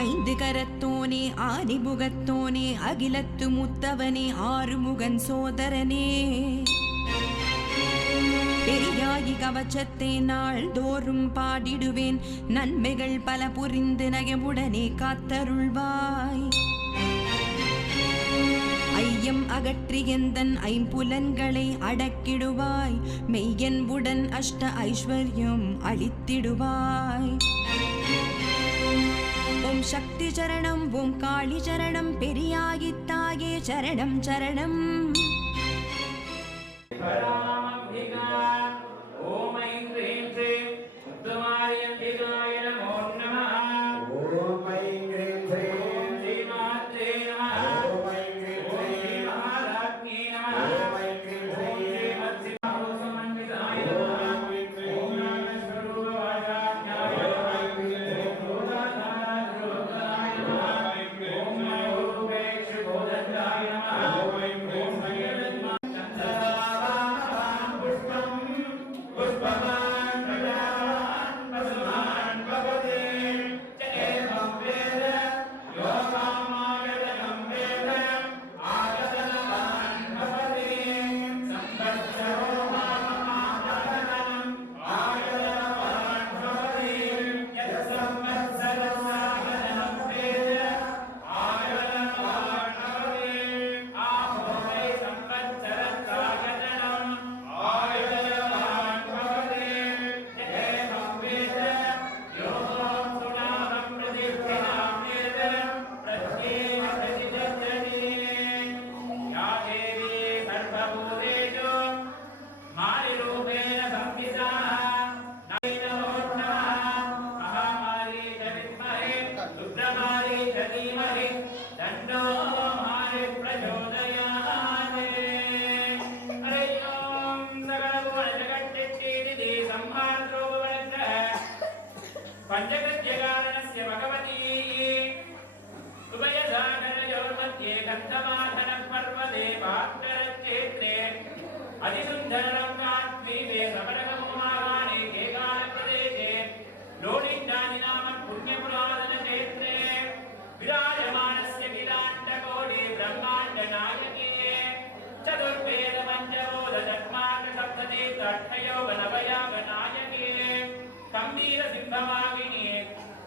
ஐந்து கரத்தோனே ஆதிமுகத்தோனே அகிலத்து மூத்தவனே ஆறுமுகன் சோதரனே பெரியாகி கவச்சத்தை நாள்தோறும் பாடிடுவேன் நன்மைகள் பல புரிந்து நயமுடனே காத்தருள்வாய் ஐயம் அகற்றி எந்தன் ஐம்புலன்களை அடக்கிடுவாய் மெய்யன்புடன் அஷ்ட ஐஸ்வர்யம் அளித்திடுவாய் ஓம் சக்தி சரணம் ஓம் காளி சரணம் பெரியாகி தாயே சரணம் சரணம் ஓம் ஐம் க்ரீம் ஸ்ரீம் உத்தமாரியம்பிகாய நமோ நமः ஓம் ஐம் க்ரீம் ஸ்ரீம் ஸ்ரீமாத்ரே நமः ஓம் ஐம் க்ரீம் ஸ்ரீம் மகாலக்ஷ்மீ நமः ஓம் ஐம் க்ரீம் ஸ்ரீம் மத்ஸ்யமாஹோசமன்விதாய நமः ஓம் நம ஸ்வரூபவாசாஞாய நமः ஓம் ரோதாநாத்ரோதாய நமः ஓம் நயோபேக்ஷுபோதந்தாய நமः ஓம் சங்கரத்மா पंचगद्यकारणस्य भगवती उभयसागरयोर्मध्ये गन्धमाधनपर्वते भास्करक्षेत्रे अतिसुन्दररङ्गाद्वीपे समरकमुमागाने केकालप्रदेशे लोडिञ्जानिनाम पुण्यपुरातनक्षेत्रे विराजमानस्य किलाण्डकोटि ब्रह्माण्डनायके चतुर्वेदपञ्चबोधचत्मार्गसप्ततीर्थ अष्टयोगनवयागनायके गंभीर सिंहवागिनी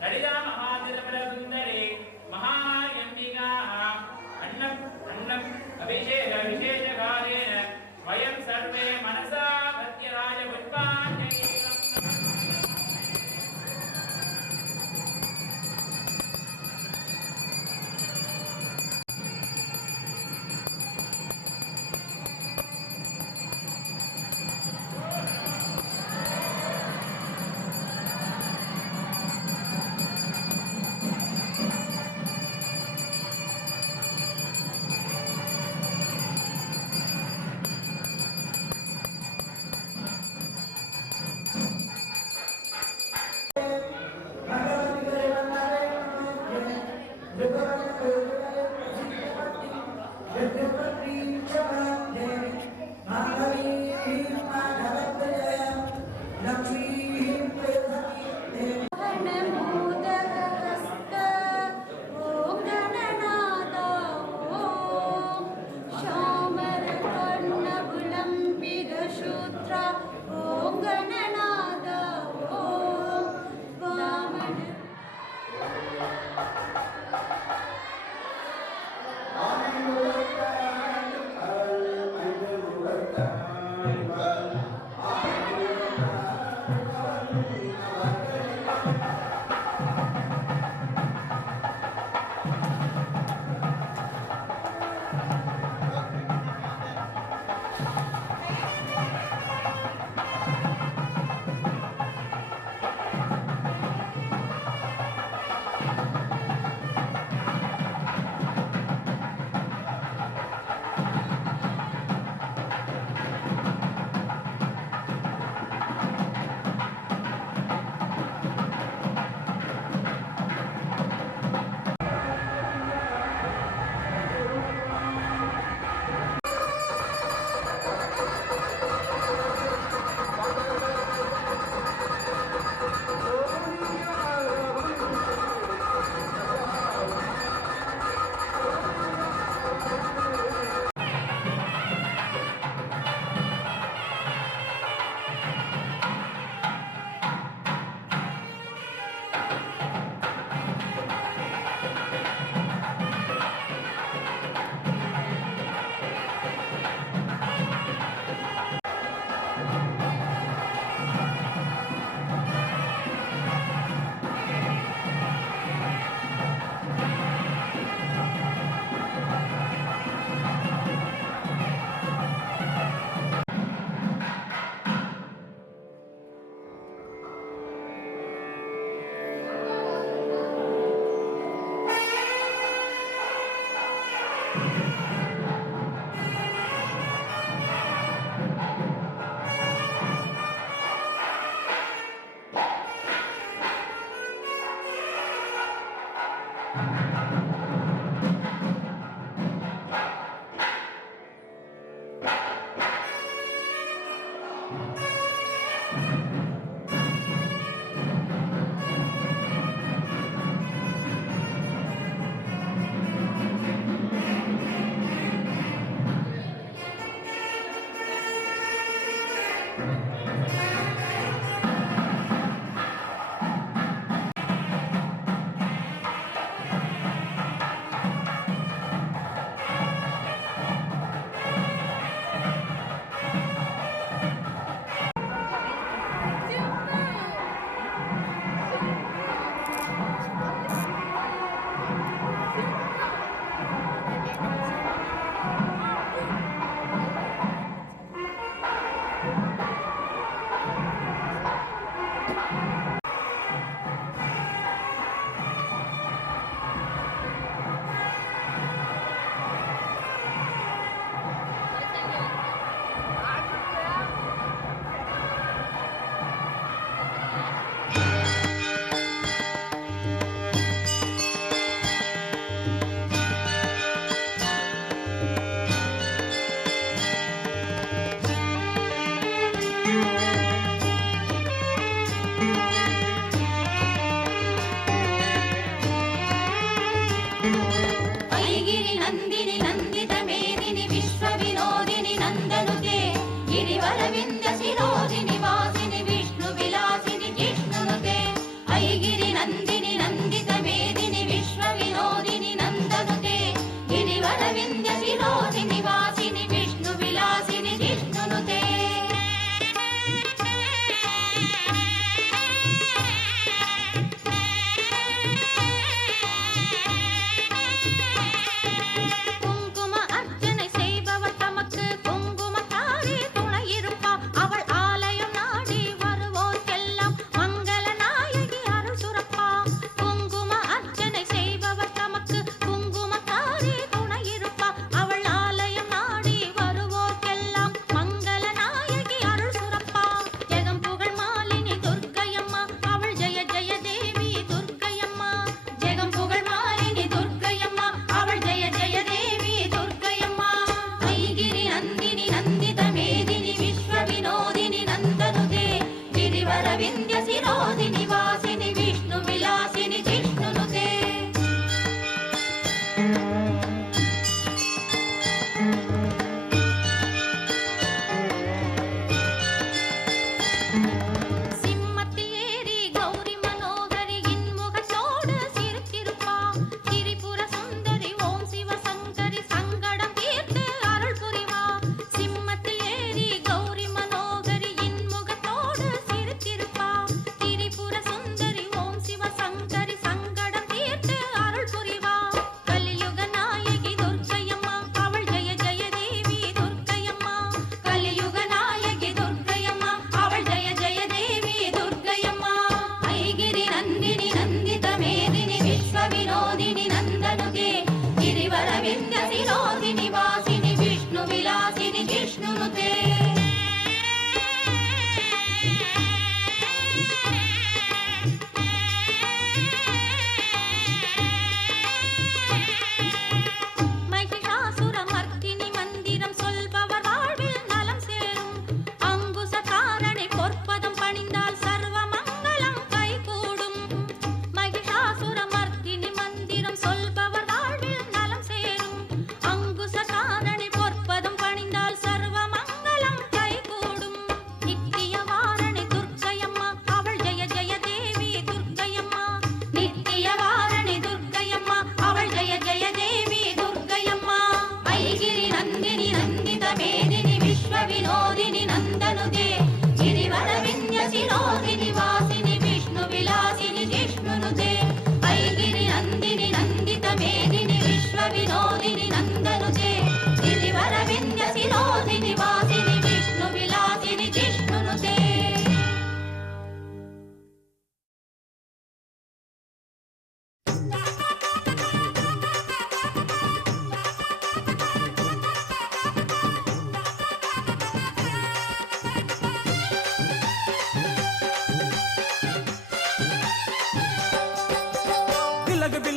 ललिता महातिरपुर सुंदरी महायंबिका अन्नम अभिषेक विशेष कालेन वयं सर्वे मनसा भक्त्यराज पुष्पाञ्जलि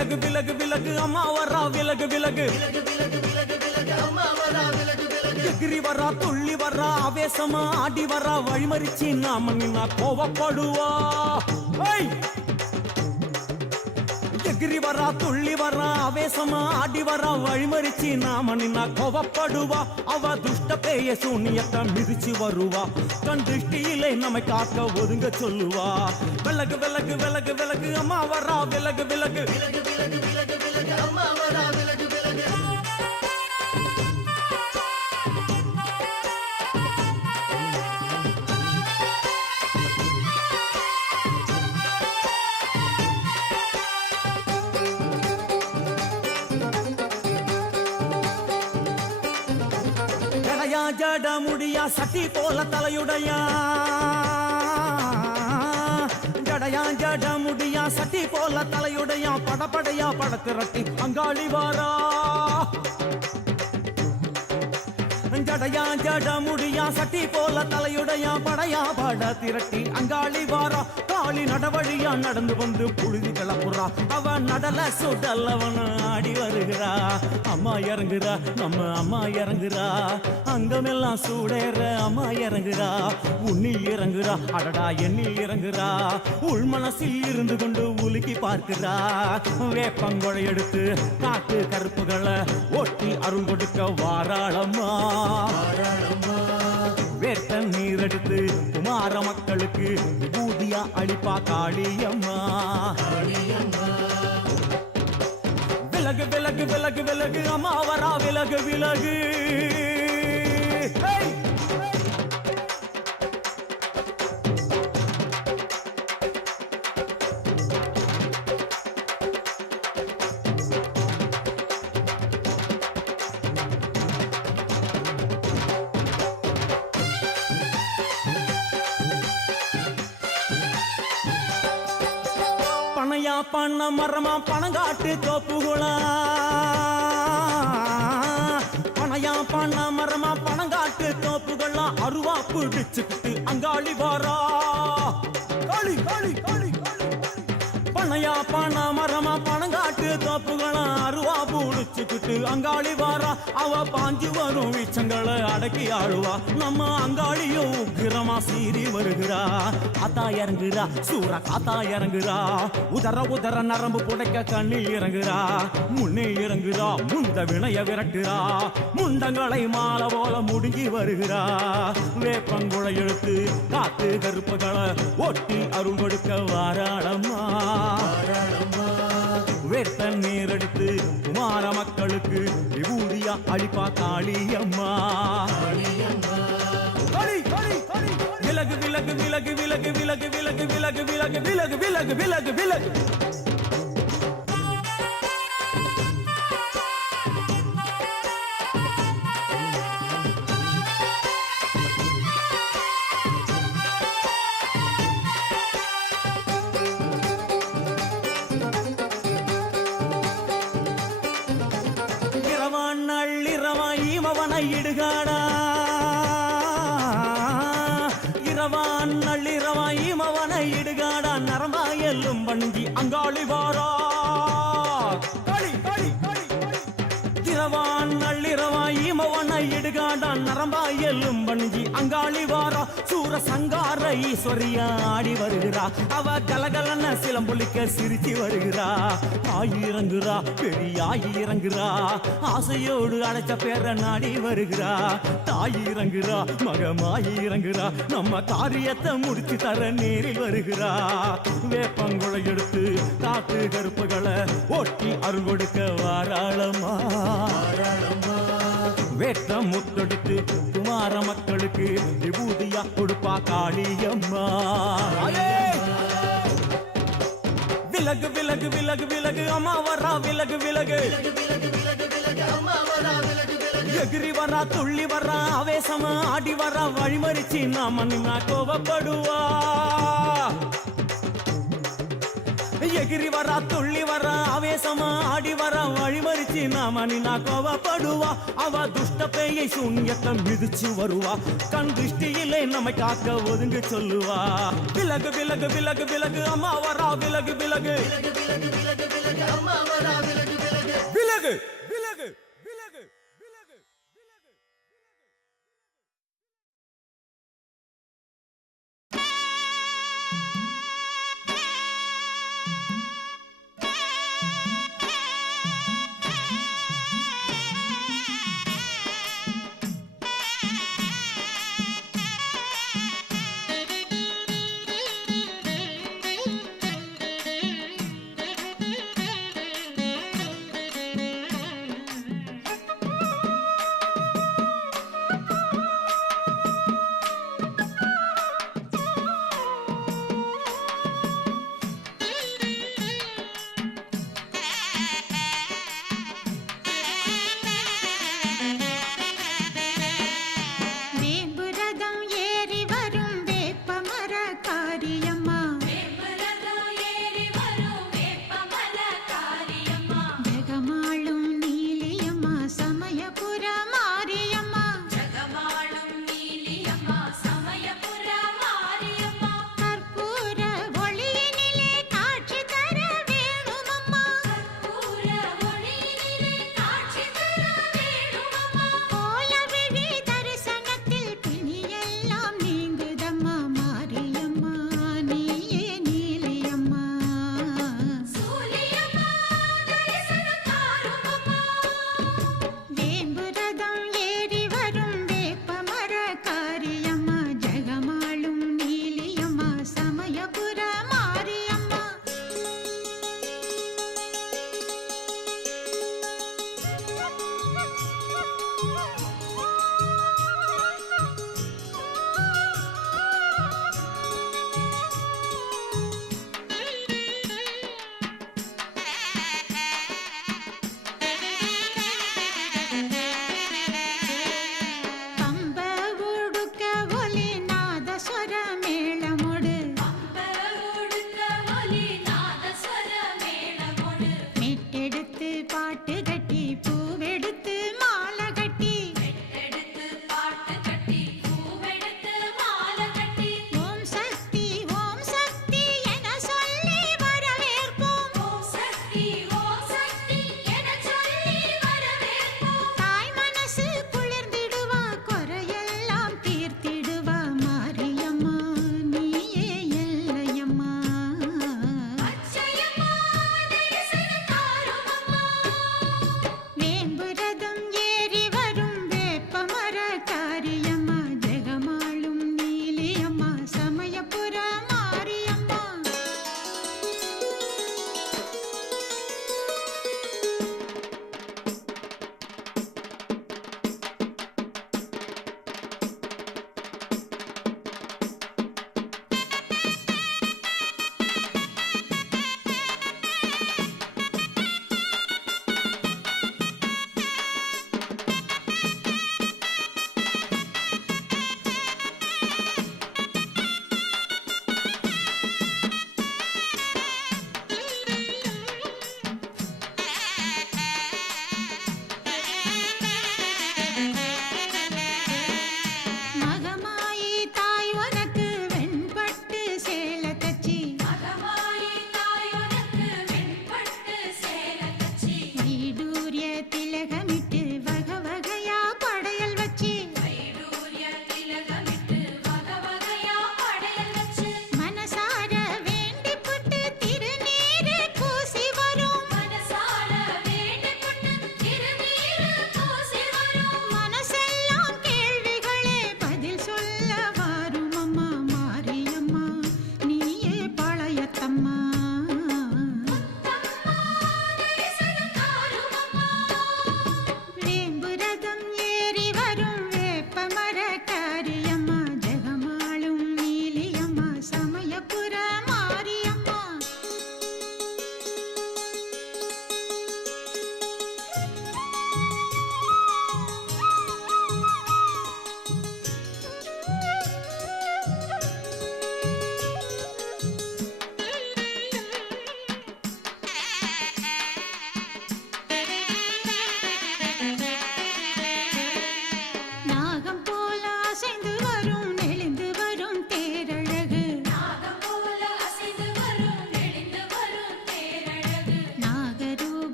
விலகு விலகு விலகு அம்மா வரா விலகு விலகு எகிரி வரா துள்ளி வரா ஆவேசமா ஆடி வரா வழிமறிச்சு நாம நின்னா கோவப்படுவா எகிரி வரா துள்ளி வரா ஆவேசமா ஆடி வரா வழிமறிச்சு நாம நின்னா கோவப்படுவா அவ துஷ்ட பேய சூனியத்தை மிதிச்சு வருவா கண் திருஷ்டியிலே நம்மை காக்க ஒதுங்க சொல்லுவா விலகு விலகு விலகு விலகு அம்மா வரா விலகு விலகு அம்மா வரா விலகு விலகு ஜட முடியா சட்டி போல தலையுடையா ஜடையா ஜட முடியா சட்டி போல தலையுடையா படப்படையா படத்திரட்டி அங்காளி வாரா ஜடையா ஜட முடியா சட்டி போல தலையுடையா படையா பட திரட்டி அங்காளி வாரா காளி நடவழியா நடந்து வந்து புழுதி கிளப்புறா அவ நடல சுடல்லவன ஆடி வருகிறா அம்மா இறங்குறா நம்ம அம்மா இறங்குறா அங்கமெல்லாம் சூடேற அம்மா இறங்குறா உன்னில் இறங்குறா அடடா எண்ணில் இறங்குறா உள் மனசில் இருந்து கொண்டு உலுக்கி பார்க்கிறா வேப்பங்கொழை எடுத்து காட்டு கருப்புகளை ஒட்டி அருள் கொடுக்க வாராளம்மா வேட்ட நீர் எடுத்து குமார மக்களுக்கு விபூதியா அளிப்பா காளியம்மா விலகு விலகு விலகு விலகு அம்மா வரா விலகு விலகு பனையா பண்ண மரமா பணங்காட்டு தோப்புகுளா பனையா பண்ண மரமா பணங்காட்டு தோப்புகளா அருவா பிடிச்சுக்கிட்டு அங்காளி வாரா காளி காளி காளி பனையா பண்ண மரமா பணங்காட்டு தோப்புகளா அருவா பிடிச்சுக்கிட்டு அங்காளி வாரா அவ பாஞ்சு வரும் வீச்சங்களை அடக்கி ஆளுவா நம்ம அங்காளியும் உக்கிரமா சீறி வருகிறா காத்தா இறங்குறா சூற காத்தா இறங்குறா உதர உதர நரம்பு புடைக்க கண்ணில் இறங்குறா முன்னே இறங்குறா முந்த வினைய விரட்டுறா முண்டங்களை மாலை போல முடுங்கி வருகிறா வேப்பங்குழை எடுத்து காத்து கருப்புகளை ஒட்டி அருள் கொடுக்க வாராளம்மா வேட்ட நீர் எடுத்து குமார மக்களுக்கு விபூதியா அளிப்பா காளியம்மா விலகு விலகு விலகு விலகு விலகு விலகு விலகு விலகு விலகு விலகு விலகு விலகு இடுகாடா இரவான் நள்ளிரவாய் மவனை இடுகாடா நரம்பா எல்லும் வண்டி அங்காளி வாரா காளி காளி காளி இரவான் நள்ளிரவாய் மவனை இடுகாடா நரம்பா எல்லும் வண்டி அங்காளி வாரா சூர சங்கார ஈஸ்வரியா ஆடி வருகிறா அவ கலகலன சிலம்புலிக்க சிரிச்சு வருகிறா ஆயிரங்குறா பெரியாயி இறங்குறா ஆசையோடு அடைச்ச பேர நாடி வருகிறா தாயி இறங்குறா மகமாயி இறங்குறா நம்ம காரியத்தை முடிச்சு தர நேரில் வருகிறா வேப்பங்குழை எடுத்து காட்டு கருப்புகளை ஒட்டி அருள் கொடுக்க வாராளம்மா வேட்ட முத்தெடுத்து குமார மக்களுக்கு விபூதியா கொடுப்பா காளியம்மா விலகு விலகு விலகு விலகு அம்மா வரா விலகு விலகு எகிரி வரா துள்ளி வரா ஆவேசமா ஆடி வரா வழிமறிச்சு நாம நின்னா கோவப்படுவா எகிரி வரா துள்ளி வரா ஆவேசமா ஆடி வரா வழிமறிச்சு நாம நின்னா கோவப்படுவா அவ துஷ்ட பேயை சூன்யத்தை மிதிச்சு வருவா கண் திருஷ்டியிலே நம்மை காக்க ஒதுங்க சொல்லுவா விலகு விலகு விலகு விலகு அம்மா வரா விலகு விலகு விலகு விலகு விலகு விலகு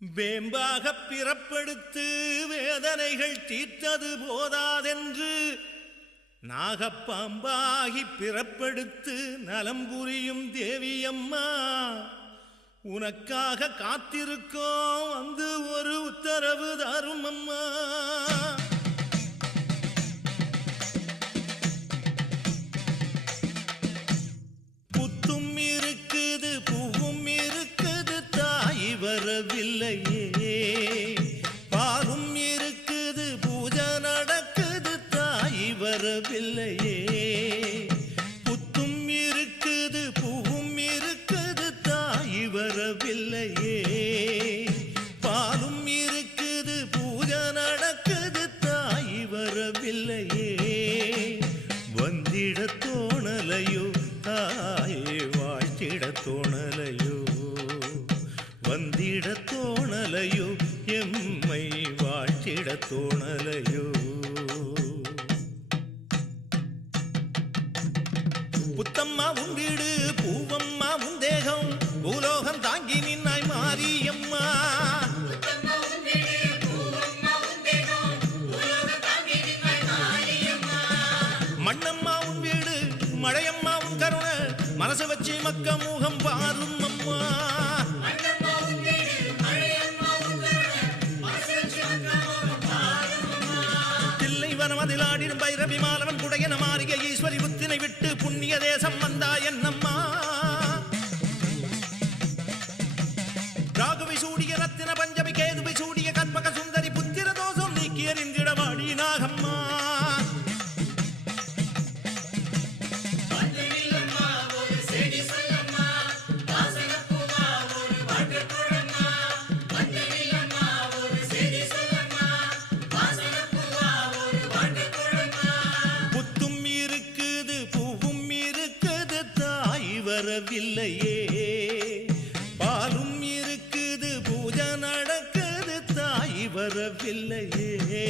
வேம்பாக பிறப்பெடுத்து வேதனைகள் தீர்த்தது போதாதென்று நாகப்பாம்பாகி பிறப்பெடுத்து நலம் புரியும் தேவியம்மா உனக்காக காத்திருக்கோம் வந்து ஒரு உத்தரவு தரும் அம்மா. புத்தும் இருக்குது பூவும் இருக்குது தாய் வரவில்லையே, பாலும் இருக்குது பூஜை நடக்குது தாய் வரவில்லையே. புத்தும் இருக்குது பூவும் இருக்குது தாய் வரவில்லையே, பாலும் இருக்குது பூஜை நடக்குது தாய் வரவில்லையே. வந்திட தோணலையோ தாயே வாழ்த்திட தோணலையோ, வந்திட தோணலையோ எம்மை வாழ்த்திட தோணலையோ. புத்தம்மா உன் வீடு பூவம்மா உன் தேகம் பூலோகம் தாங்கி நின்னாய் மாரியம்மா. மண்ணம்மா உன் வீடு மழையம்மா உன் கருணை மனசு வச்சு மக்க முகம் பாரும் அம்மா. தில்லை வனமதில் ஆடிடும் பைரவி மாலவன் குடையன மாறிய ஈஸ்வரி புத்தினை விட்டு புண்ணிய தேசம் வந்தா என்னம்மா. ராகுவை சூடிய ரத்தின பஞ்சமி கேதுவை சூடிய கற்பக சுந்தரி புத்திர தோஷம் நீக்கி எறிந்திட வாடி நாகம்மா. வரவில்லையே, பாலும் இருக்குது பூஜை நடக்குது தாய் வரவில்லையே.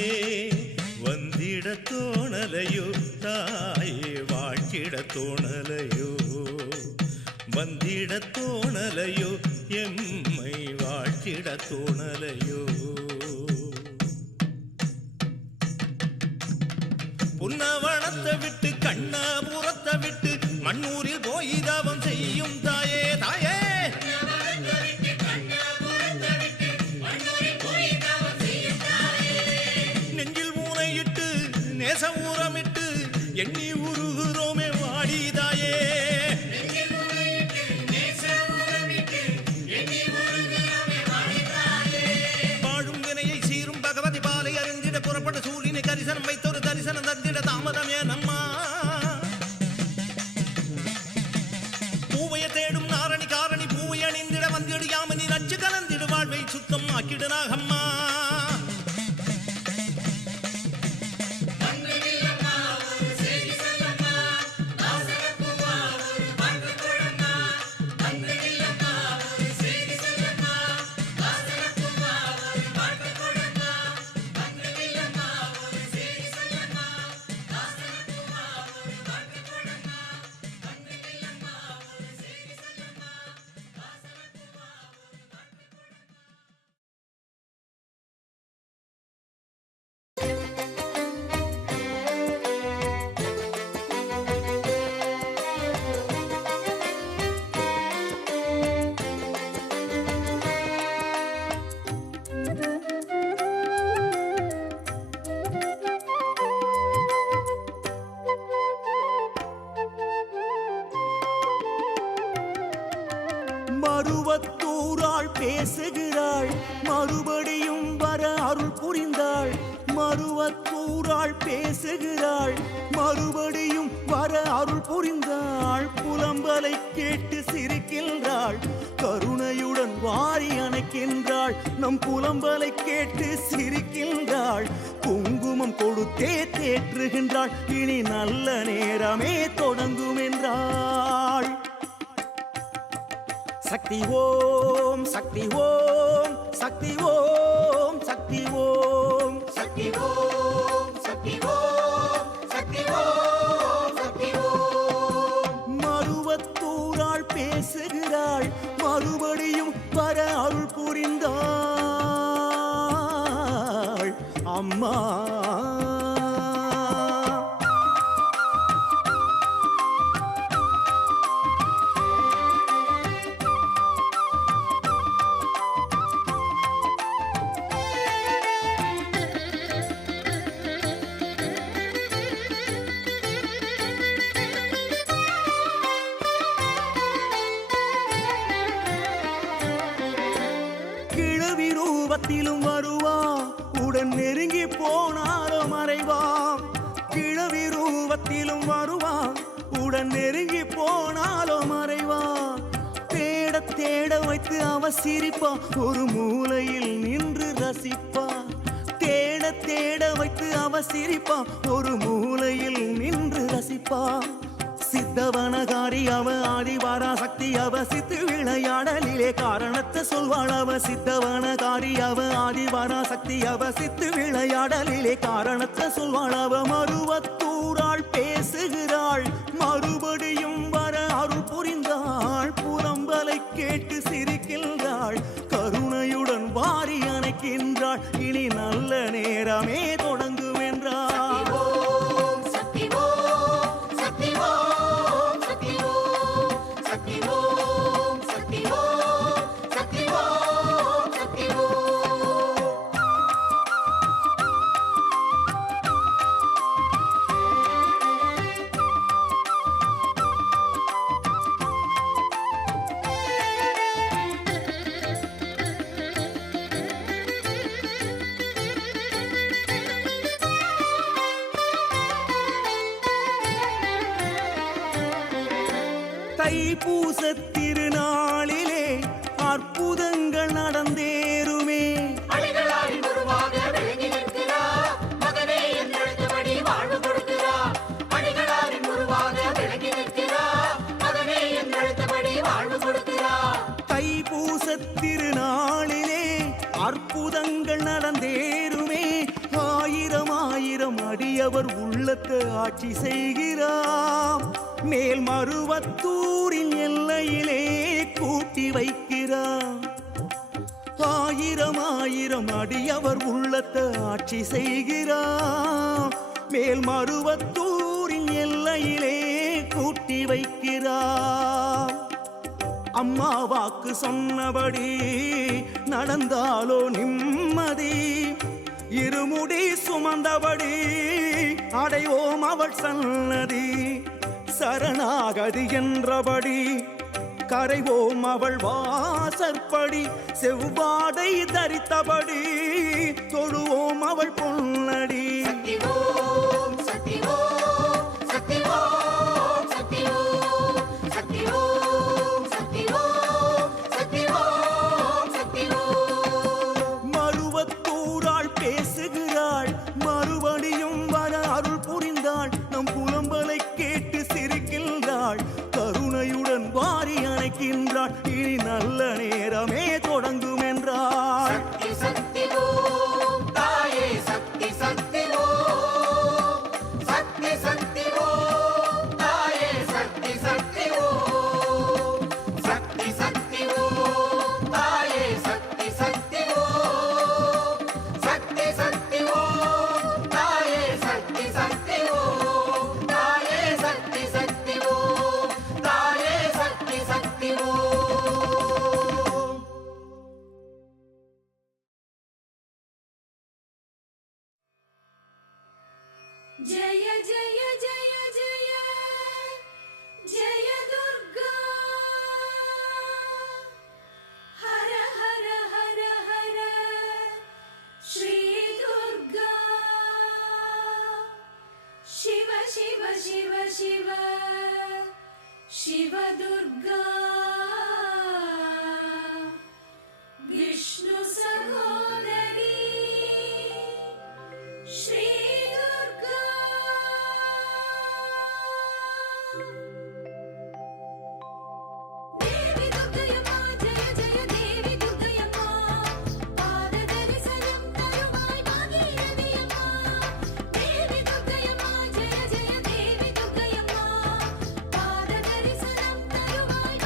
வந்திட தோணலையோ தாயே வாழ்த்திட தோணலையோ, வந்திட தோணலையோ எம்மை வாழ்த்திட தோணலையோ. புன்னவனத்தை விட்டு கண்ணபுரத்தை விட்டு மண்ணூரில் போய் தவம் செய்யும் தாயே தாயே. நெஞ்சில் மூனையிட்டு நேச ஊரமிட்டு எண்ணி உருகுறோமே வாடி தாயே. வாழும் வினையை சீரும் பகவதி பாலை அறிந்திட புறப்பட்ட சூழினை கரிசனம் வைத்தொரு தரிசனம் தந்திட தாமதமே நம்மா. பூவைய தேடும் நாரணி காரணி பூவை அணிந்திட வந்திடு யாமனி நச்சு கலந்திடு வாழ்வை சுத்தம் ஆக்கிடு நாகம்மா. மருவத்தூராள் பேசுகிறாள் மறுபடியும் வர அருள் புரிந்தாள். மருவத்தூராள் பேசுகிறாள் மறுபடியும் வர அருள் புரிந்தாள். புலம்பலை கேட்டு சிரிக்கின்றாள் கருணையுடன் வாரி அணைக்கின்றாள். நம் புலம்பலை கேட்டு சிரிக்கின்றாள் குங்குமம் கொடுத்தே தேற்றுகின்றாள். இனி நல்ல நேரமே தொடங்கும் என்றாள். சக்தி ஓம் சக்தி ஓம் சக்தி ஓம் சக்தி ஓம் சக்தி ஓம் சக்தி ஓம் சக்தி ஓம் சக்தி ஓம். மருவத்தூராள் பேசுகிறாள் மறுபடியும் வர அருள் புரிந்தாள். ரூபத்திலும் வருவா, உடன் நெருங்கி போனாலும் மறைவா. கிழவி ரூபத்திலும் வருவா, உடன் நெருங்கி போனாலும் மறைவா. தேட தேட வைத்து அவ சிரிப்பா, ஒரு மூலையில் நின்று ரசிப்பா. தேட தேட வைத்து அவ சிரிப்பா, ஒரு மூலையில் நின்று ரசிப்பா. சித்தவனகாரி அவ, ஆதிவாரா சக்தி அவ, சித்து விளையாடலிலே காரணத்தை சொல்வாள் அவ. சித்தவனகாரி அவ, ஆதிவாரா சக்தி அவ, சித்து விளையாடலிலே காரணத்தை சொல்வாள் அவ. மருவத்தூராள் பேசுகிறாள், மறுபடியும் வர அருள் புரிந்தாள். புலம்பலை கேட்டு சிரிக்கின்றாள், கருணையுடன் வாரி அணைக்கின்றாள். இனி நல்ல நேரமே தொடங்கும் என்றாள். தைப்பூச திருநாளிலே அற்புதங்கள் நடந்தேருமே. தைப்பூச திருநாளிலே அற்புதங்கள் நடந்தேருமே. ஆயிரம் ஆயிரம் அடியவர் உள்ளத்தை ஆட்சி செய்கிறார். மேல் மருவத்தூரின் எல்லையிலே கூட்டி வைக்கிறார். ஆயிரம் ஆயிரம் அடியவர் உள்ளத்தை ஆட்சி செய்கிறார். மேல் மருவத்தூரின் எல்லையிலே கூட்டி வைக்கிறார். அம்மா வாக்கு சொன்னபடி நடந்தாலோ நிம்மதி. இருமுடி சுமந்தபடி அடைவோம் அவள் சன்னதி. சரணாகதி என்றபடி கரைவோம் அவள் வாசற்படி. செவ்வாடை தரித்தபடி தொழுவோம் அவள் பொன்னடி. மருவத்தூராள் பேசுகிறாள், மறுபடியும் வர அருள் புரிந்தாள். நம் புலம்பலை கேட்டு சிரிக்கின்றாள், கருணையுடன் வாரி அணைக்கின்றாள். இனி நல்ல நேரமே தொடங்கும் என்றாள். जय जय जय जय जय दुर्गा, हर हर हर हर श्री दुर्गा. शिव शिव शिव शिव शिव दुर्गा, विष्णु सहोदरी श्री பாத தரிசனம் தருவாய்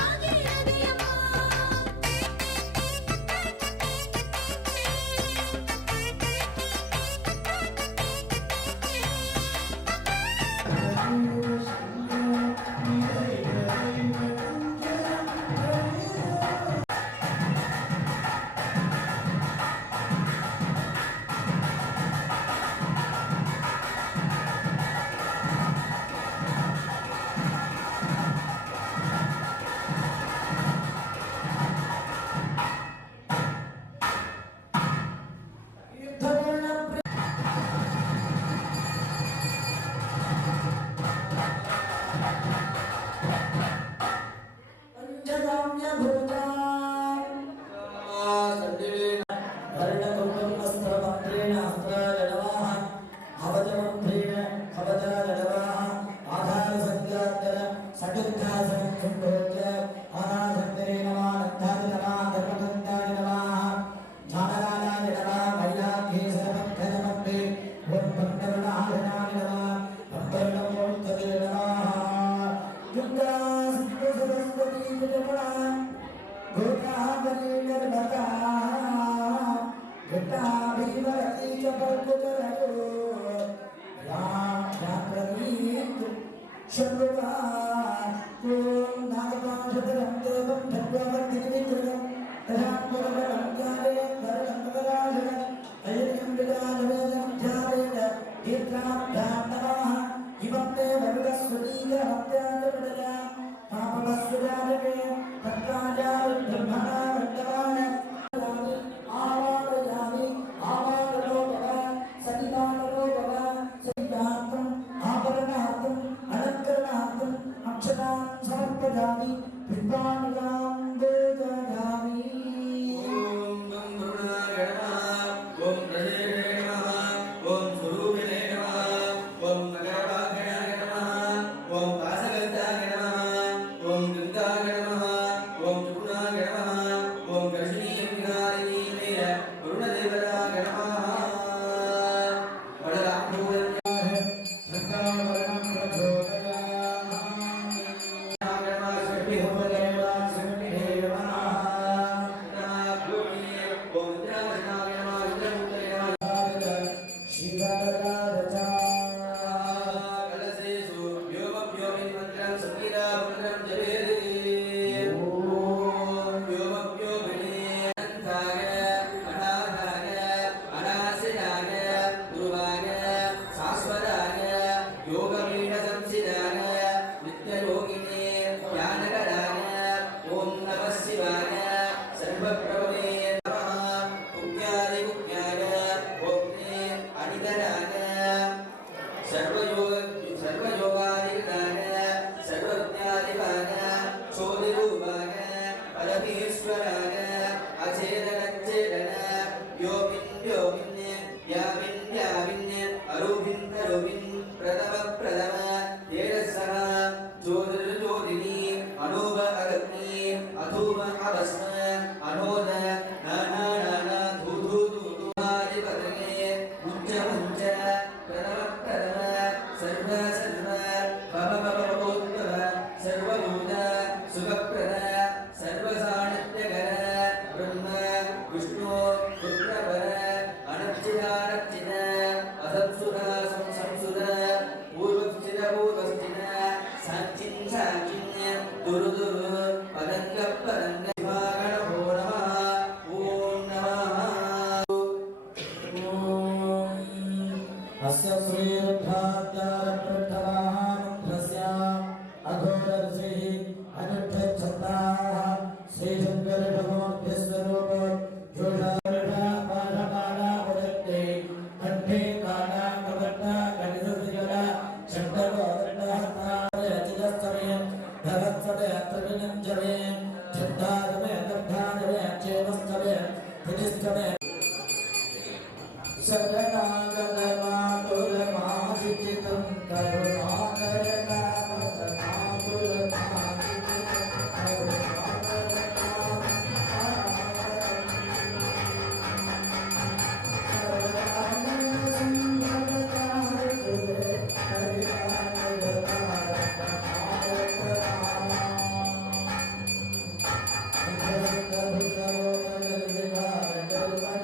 Thank you.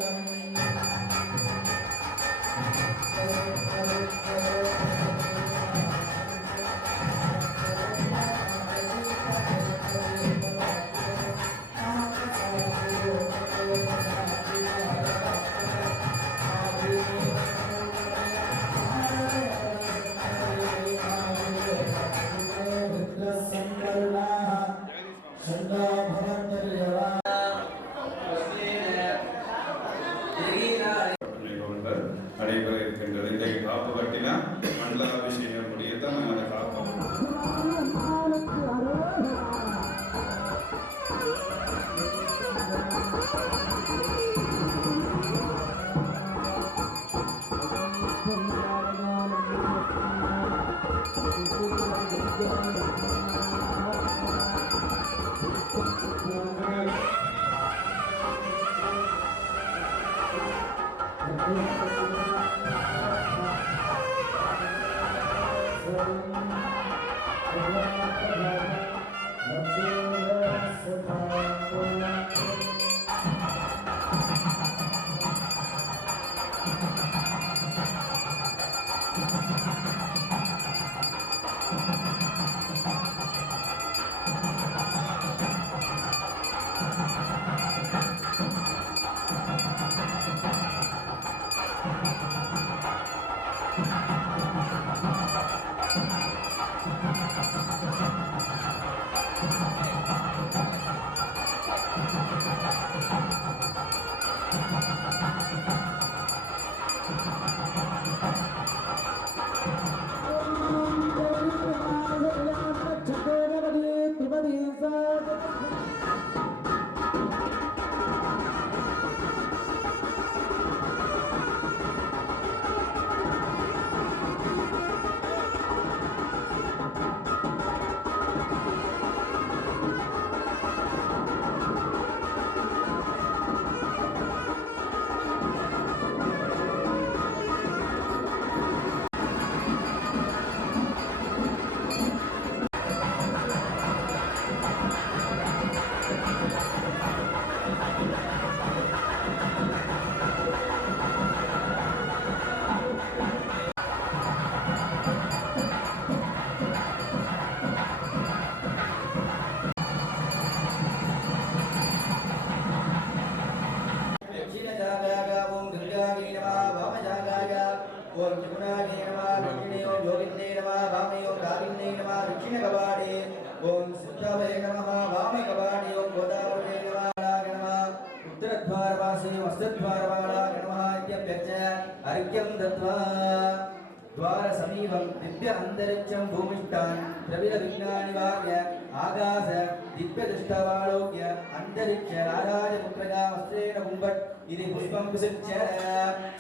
द्वार समीपं दिव्य अंतरिक्षं भूमिष्ठान् द्रविड विज्ञानिवार्य आकाश दिव्य दृष्टवालोक्य अंतरिक्ष राजाय पुत्रगा वस्त्रेण कुंभट इति पुष्पं विसृज्य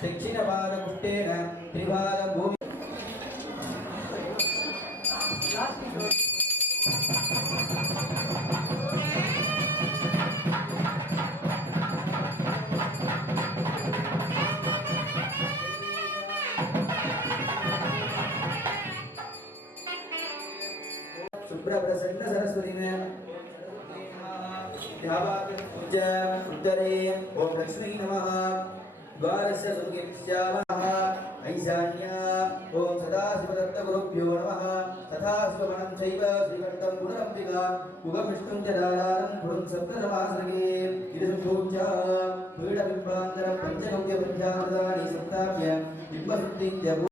दक्षिणपादपुष्टेन त्रिपादं भूमि प्रसन्न सरस्वती में पूजा उत्तरे ओम लक्ष्मी नमः द्वारस्य सुर्गेश्यामः ऐशान्या ओम सदाशिवदत्त गुरुभ्यो नमः तथाशिवमनं चैव श्रीकण्ठं गुणरम्बिका उगं विष्णुं च दारानं गुरुं सप्तसमासगे इदं पीडबिम्बान्तरं पञ्चगव्यपञ्चामृतानि सप्ताभ्य बिम्बशुद्धिं च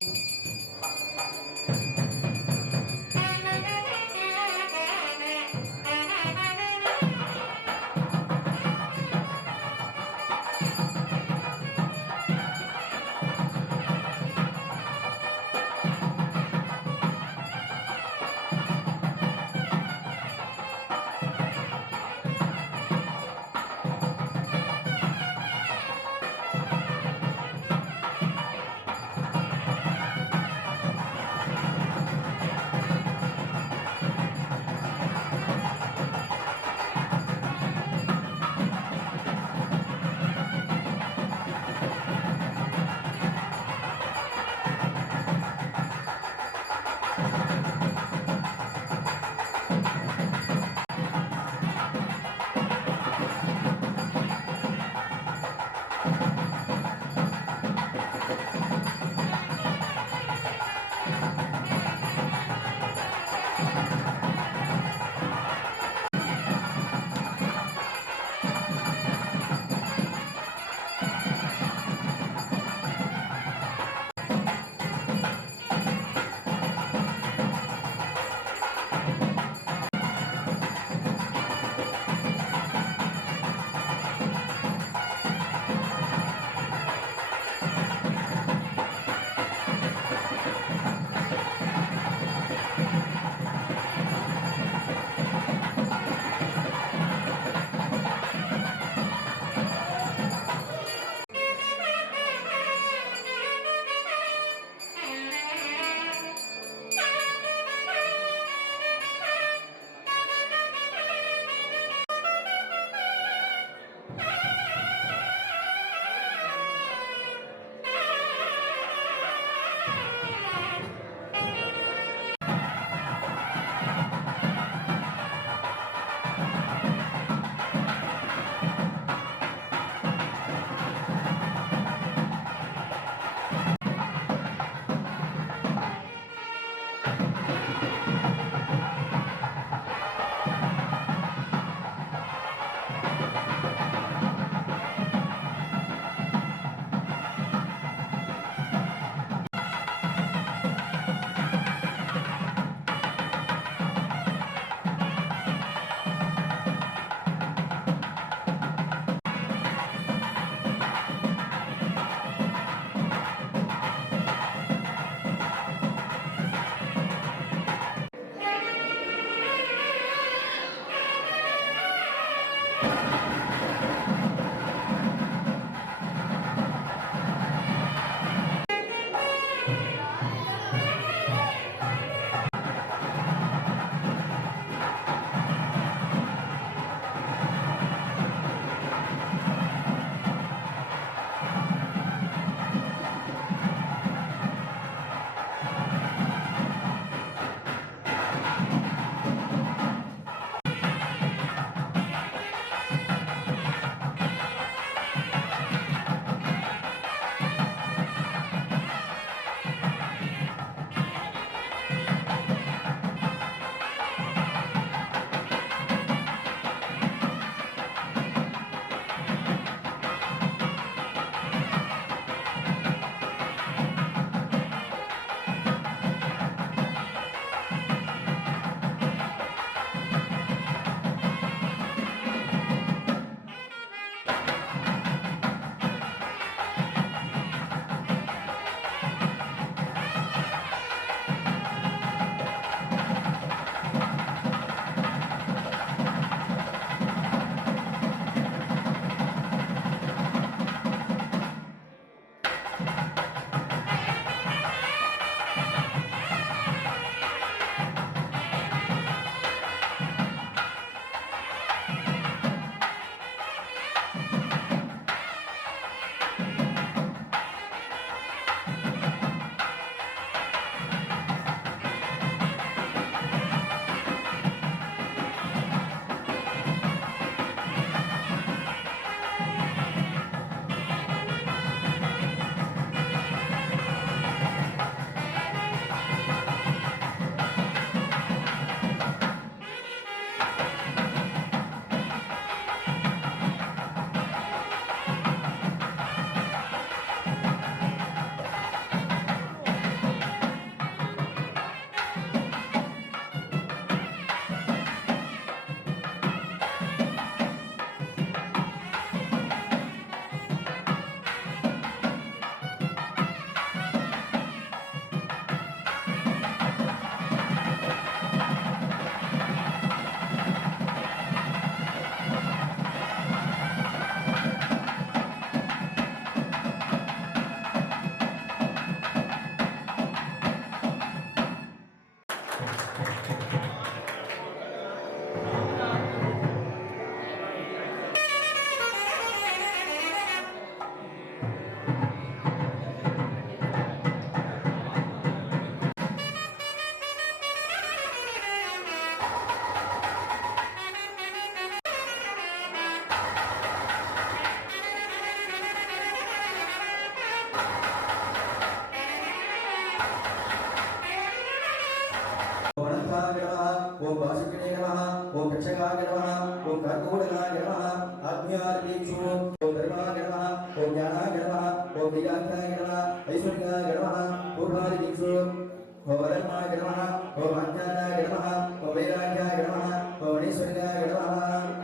ओम वासुकिने नमः ओम रक्षकाय नमः ओम कर्पूरकाय नमः आज्ञार्थीक्षु ओम धर्माय नमः ओम ज्ञानाय नमः ओम विज्ञानाय नमः ऐश्वर्याय नमः पूर्णादिक्षु ओम वरमाय नमः ओम अज्ञानाय नमः ओम वैराग्याय नमः ओम ऐश्वर्याय नमः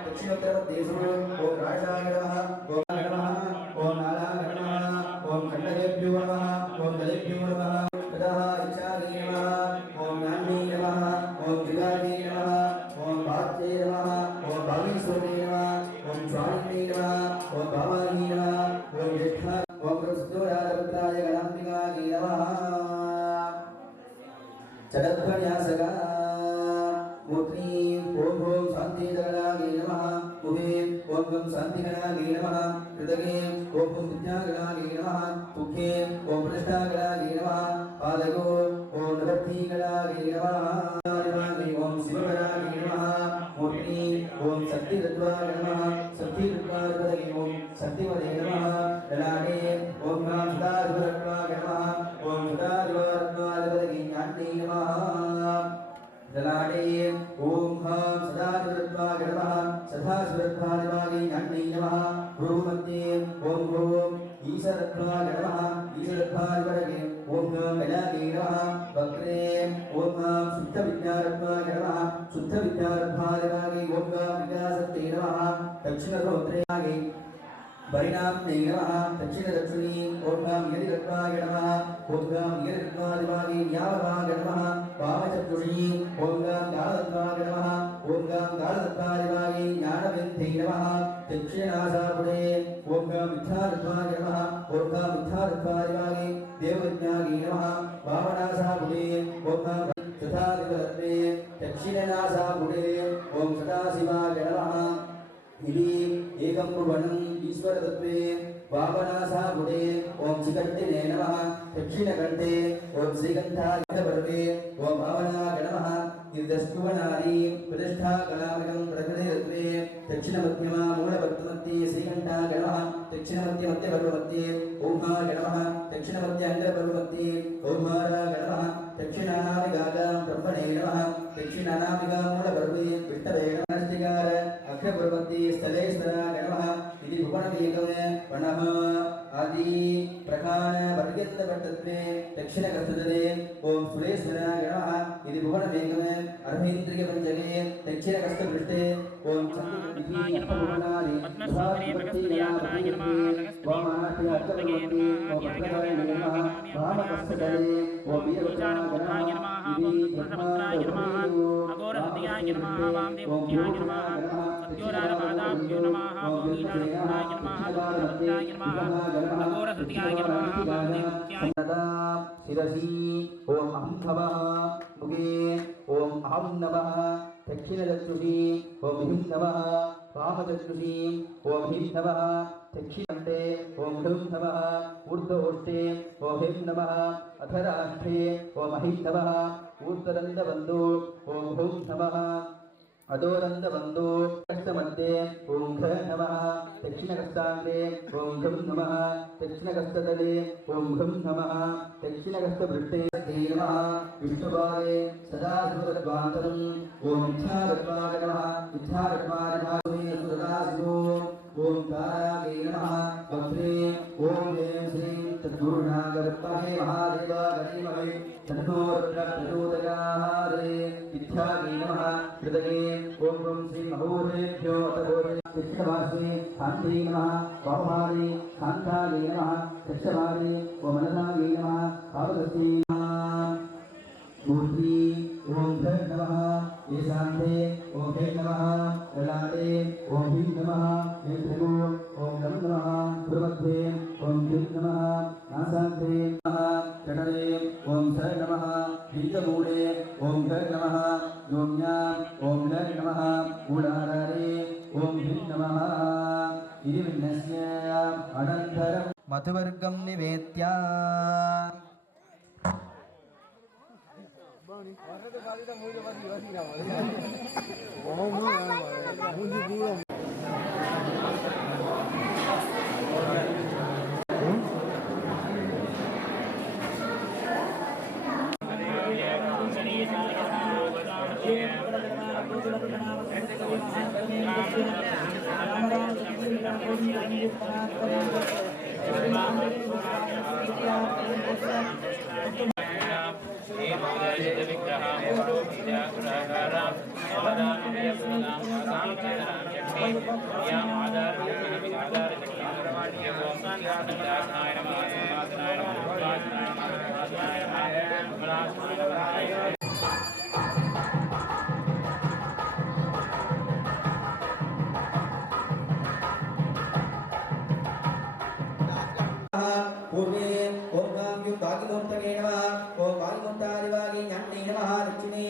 दक्षिणोत्तरदेशु ओम राजाय नमः ओम नमः ओम नारायणाय नमः ओम खण्डकेभ्यो नमः ओम दलेभ्यो नमः तदा इच्छादि नमः ओम ज्ञानी नमः ओम दिगादि नमः ओम भाग्ये नमः ओम भागीश्वरे नमः ओम स्वामिने नमः ओम भावानि नमः ओम ज्येष्ठा ओम प्रस्तुरादरुद्राय गणाम्बिकाय नमः जगद्भन्यासका मूर्ति ओम ओम शांति जगदागे नमः उभे ओम ओम शांति गणागे नमः हृदये ओम ओम विद्यागणागे नमः मुखे ओम प्रतिष्ठागणागे नमः पादयो ओम निवृत्ति गणागे नमः ओम शिवगणागे नमः मूर्ति ओम शक्ति तत्वाय नमः शक्ति तत्वाय ओम शक्तिमते नमः ललाटे ओम नाम सदाशिवरत्नाय नमः ओम सदाशिवरत्नाय ज्ञाने नमः जलाडे ओम हम सदाशिवरत्नाय नमः सदाशिवरत्नाय ज्ञाने नमः भ्रूमध्ये ओम ओम ईशरत्नाय नमः ईशरत्नाय ओम गजागे नमः वक्रे ओम शुद्धविद्यारत्नाय नमः शुद्धविद्यारत्नाय ओम विद्यासक्ते नमः दक्षिणसमुद्रे परिणाम्ने नमः दक्षिणदक्षिणी ओम यदिरत्नाय नमः ओम यदिरत्नाय न्यावभाग नमः वामचतुर्षी ओम गालदत्ताय नमः ओम गालदत्ताय ज्ञानविद्धे नमः पावनासापुटे ओम सदाशिवाय नमः इति एकं भुवनम् ईश्वरतत्त्वे पावनासापुटे ओम श्रीकण्ठिने नमः दक्षिणकण्ठे ओम श्रीकण्ठाय पर्वे ओम भावनाय नमः इदस्तुवनादि प्रतिष्ठा कलामयं प्रकृतिरत्वे दक्षिणमध्यमा मूलवर्तमध्ये श्रीकण्ठाय नमः दक्षिणमध्यमध्यपर्वमध्ये ओमाय नमः दक्षिणमध्य अङ्गपर्वमध्ये ओमाराय नमः दक्षिणानामिगागां ब्रह्मणे नमः दक्षिणानामिगा मूलपर्वे विष्णवे नमः स्थिगार अग्रपर्वमध्ये स्थलेश्वराय नमः इति भुवनमेकमे प्रणः आदि प्रकाण पर्यन्तवर्तत्वे दक्षिणकस्तदले ओम सुरेश्वराय नमः इति भुवनमेकमे अर्हेन्द्रियपञ्चके दक्षिणकस्तपृष्ठे ओम चन्द्रविधि भुवनादि पद्मसूत्रे ईशानभूताय नमः पुरुषपुत्राय नमः अघोरहृदयाय नमः वामदेवत्याय नमः सत्योरारपादाभ्यो नमः ईशानभूताय नमः पुरुषपुत्राय नमः अघोरहृदयाय नमः वामदेवत्याय शिरसि ओम अहं नमः मुखे ओम अहं नमः दक्षिणचक्षुषि ओम हिं नमः वामचक्षुषि ओम हिं नमः दक्षिणकण्ठे ओम हुं नमः ऊर्ध्वोष्ठे ओम हिं नमः अधराष्ठे ओम हिं नमः ऊर्ध्वदन्तबन्धो ओम हुं नमः अधोरन्दबन्धो कष्टमध्ये ओम घ नमः दक्षिणकस्ताङ्गे ओम घं नमः दक्षिणकस्तदले ओम घं नमः दक्षिणकस्तपृष्ठे नमः विष्णुपादे सदाशिवतत्त्वान्तरम् ओम इच्छातत्त्वाय नमः इच्छातत्त्वाय नमः सदाशिवो ओम कारागे नमः वक्त्रे ओम ऐं श्रीं तद्गुरुनागरत्महे महादेवाय धीमहि तन्नो रुद्रः प्रचोदयात् इत्यागे नमः हृदये ओम श्री महोदयेभ्यो अतभोरे दक्षिणपार्श्वे कान्ते नमः वामभागे कान्तागे नमः दक्षभागे ओम मनसागे नमः पावकस्यै नमः मूर्ति ओम घ नमः ईशान्ते ओम हे नमः ललाटे ओम हिं नमः नेत्रिगो ओम नम नमः पुरमध्ये ओम हिं नमः नासान्ते नमः जठरे ओम स नमः बीजमूले ओम घ नमः योन्या ओम ल नमः मूलाधारे ओम हिं नमः इति विन्नस्य अनन्तरं मधुवर्गं निवेद्य पूर्वे ओम गांग्यु भागिमोक्तगे नमः ओम भागिमोक्तादिवागे ज्ञाने नमः दक्षिणे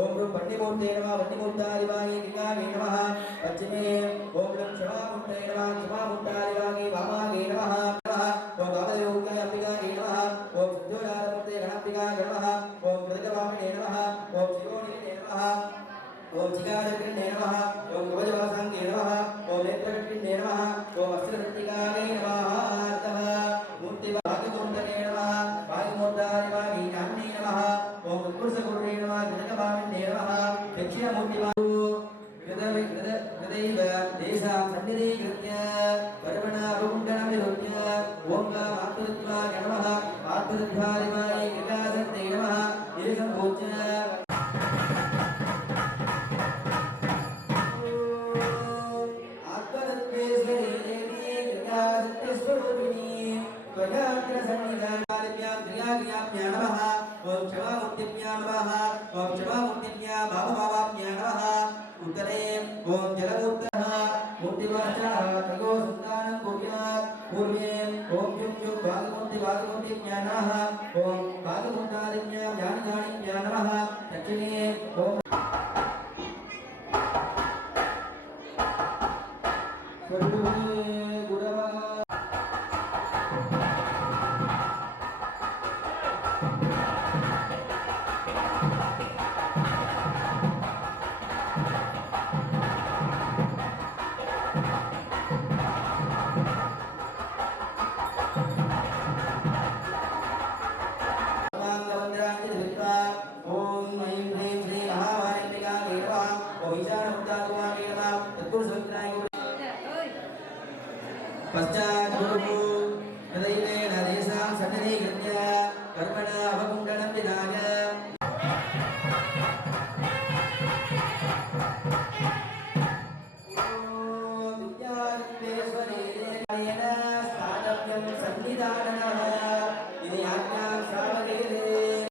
ओम रूप वन्यमूर्ते नमः वन्यमूर्तादिवागे दिगागे नमः पश्चिमे ओम लम क्षमामूर्ते नमः क्षमामूर्तादिवागे वामागे नमः ओम भागदेवोक्ताय अंबिकागे नमः ओम सिद्धोदारमूर्ते गणाम्बिकागे नमः ओम कृतवामिने नमः ओम शिरोनिने नमः ओम चिकादकृष्णे नमः ओम भुजवासाङ्गे नमः ओम नेत्रकृष्णे नमः ओम अस्त्रवृत्तिकागे नमः ओम भागवतादिन्या ज्ञान ज्ञानिन्या नमः पश्चात् गुरुः हृदयेन देशां सन्निधीकृत्य कर्मणा अवकुण्डलं विधाय विद्यार्थेश्वरेण स्थातव्यं सन्निधानः इति आज्ञां श्रावयेत्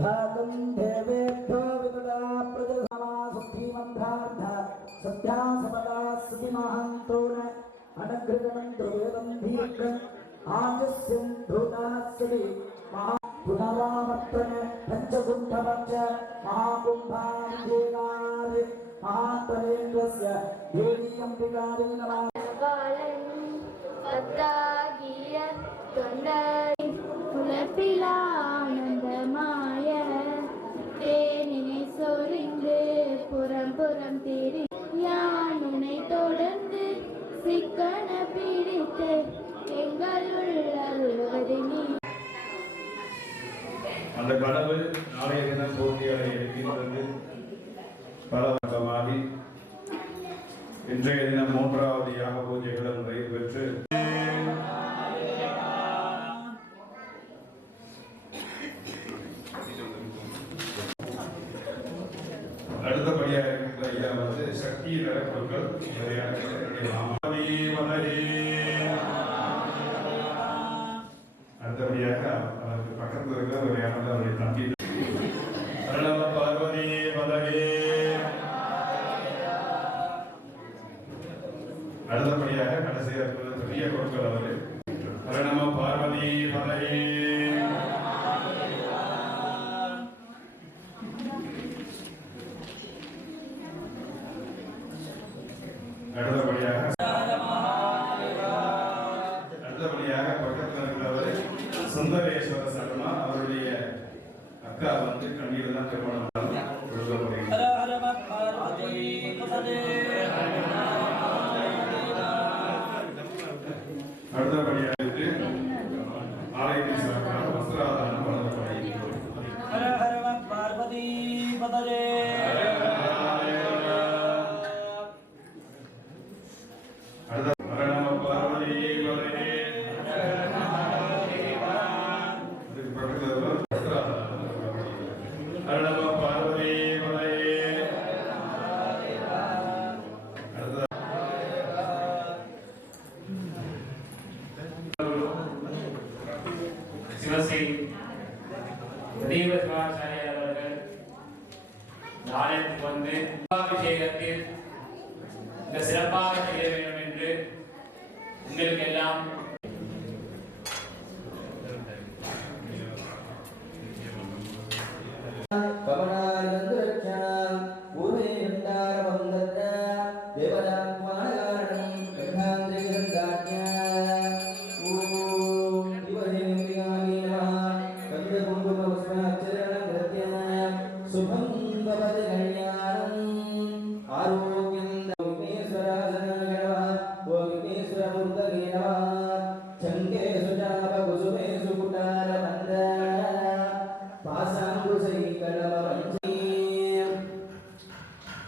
भागं देवेभ्यो विददा प्रजसमा सुखी मंत्रार्थ सद्या सपदा सुखी महान्तोन अनग्रगणं द्रवेदं दीर्घं आजस्यं धूतास्सति महा पुनरावर्तन पञ्चकुण्ठपञ्च महाकुम्भाभिषेकादि महातरेन्द्रस्य देवी अम्बिकायै नमः பத்தாகிய தொண்டை புலப்பிலானந்தமாய தேனினை சொரிந்து புறம் புறம் தேடி யானுனை தொடர்ந்து சிக்கன பிடித்து எங்களுள் அருள்வது நீ. அந்த கனவு நாளைய தினம் பூர்த்தியாக இருக்கின்றது. பலவட்டமாகி இன்றைய தினம் 3வது யாக பூஜைகளும் நிறைவு பெற்று அடுத்தபடியாக இருக்கிற ஐயா சக்தி பொருட்கள் அடுத்தபடியாக அவருக்கு பக்கத்தில் இருக்கிற ஒரு இடத்துல அவருடைய தம்பி பார்வதி மதகே. அடுத்தபடியாக கடைசியாக பெரிய பொருட்கள் அவரு நம பார்வதி மதகே. அடுத்தபடியாக பக்கத்தில் இருக்கிறவர் சுந்தரேஸ்வர சர்மா, அவருடைய அக்கா கண்ணீர் தான் திருமணம் அடுத்தபடியாக ஆலயத்தின் சார்பாக வஸ்திராதானம் வழங்கப்படுகிறது. பார்வதி பதரே சிவஸ்ரீ தீபசிவாச்சாரியார் அவர்கள் ஆலயத்துக்கு வந்து அபிஷேகத்தில் இந்த சிறப்பாக செய்ய வேண்டும் என்று உங்களுக்கு எல்லாம்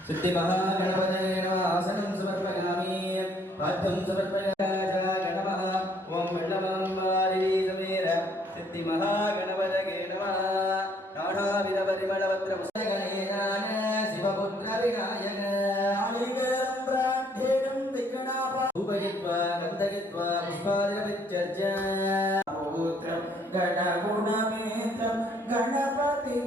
सिद्धि महागणपतये नमः। आसनं समर्पयामि, पाद्यं समर्पयामि। नमः ओम मण्डलमम्बारी समेर सिद्धि महागणपतये नमः। नानाविधपरिमलपत्रपुस्तकनेनान शिवपुत्र विनायक आलिंगनं ब्राह्मणं विघ्नाप उपयित्वा गन्धयित्वा पुष्पादिविच्चर्य पुत्रं गणगुणमेतं गणपतिं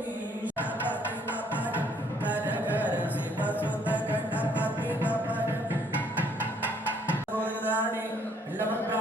Love